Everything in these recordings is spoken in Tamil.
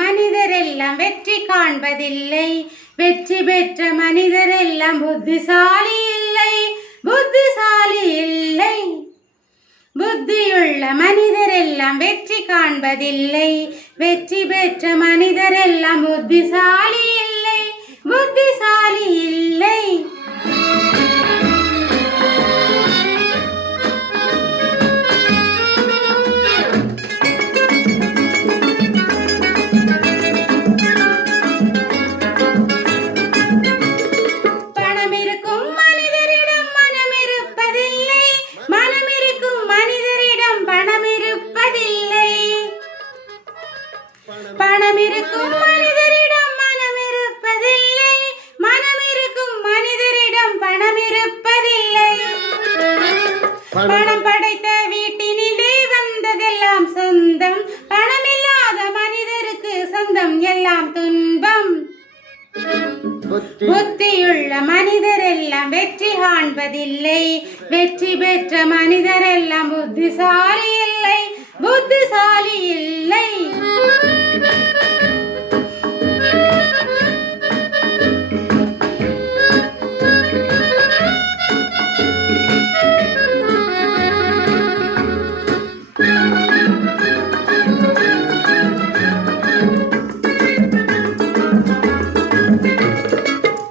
மனிதரெல்லாம் வெற்றி காண்பதில்லை. வெற்றி பெற்ற மனிதரெல்லாம் புத்திசாலி இல்லை, புத்திசாலி இல்லை. புத்தியுள்ள மனிதரெல்லாம் வெற்றி காண்பதில்லை. வெற்றி பெற்ற மனிதரெல்லாம் புத்திசாலி இல்லை, புத்திசாலி இல்லை. பணம் இருக்கும் மனிதரிடம் மனம் இருப்பதில்லை, மனம் இருக்கும் மனிதரிடம் பணம் இருப்பதில்லை. பணம் படைத்த வீட்டினிலே வந்ததெல்லாம் சொந்தம், பணமில்லாத மனிதருக்கு சொந்தம் எல்லாம் துன்பம். புத்தியுள்ள மனிதரெல்லாம் வெற்றி காண்பதில்லை. வெற்றி பெற்ற மனிதரெல்லாம் புத்திசாலி இல்லை, புத்திசாலி இல்லை.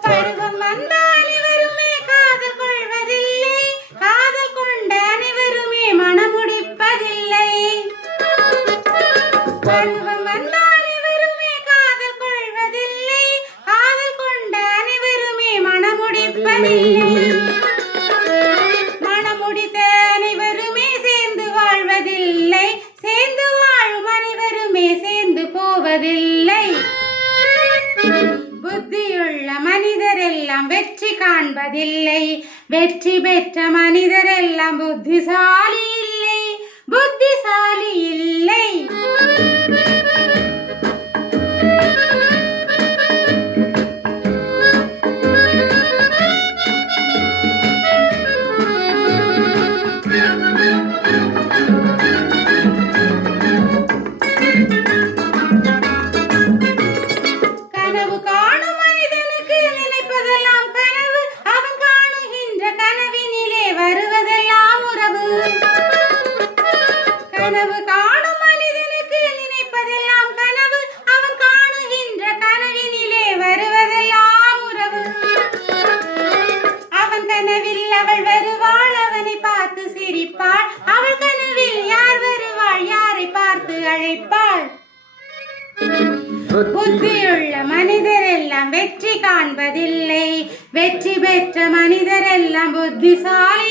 பருவம் வந்த அனைவருமே காதல் கொள்வதில்லை, காதல் கொண்ட அனைவருமே மணமுடிப்பதில்லை. மணமுடித்த அனைவருமே சேர்ந்து வாழ்வதில்லை, சேர்ந்து வாழும் அனைவருமே சேர்ந்து போவதில்லை. புத்தியுள்ள மனிதரெல்லாம் வெற்றி காண்பதில்லை. வெற்றி பெற்ற மனிதரெல்லாம் புத்திசாலி இல்லை, புத்திசாலி இல்லை. கனவு காணும் மனிதனுக்கு நினைப்பதெல்லாம் கனவு, அவன் காணுகின்ற கனவினிலே வருவதெல்லாம் உறவு. கனவு காணும் மனிதனுக்கு நினைப்பதெல்லாம் கனவு, அவன் காணுகின்ற கனவினிலே வருவதெல்லாம் உறவு. அவன் கனவில் அவள் வருவாள், அவனை பார்த்து சிரிப்பாள். அவள் கனவில் யார் வருவாள், யாரை பார்த்து அழைப்பாள். புத்தியுள்ள மனிதரெல்லாம் வெற்றி காண்பதில்லை. வெற்றி பெற்ற மனிதரெல்லாம் புத்திசாலி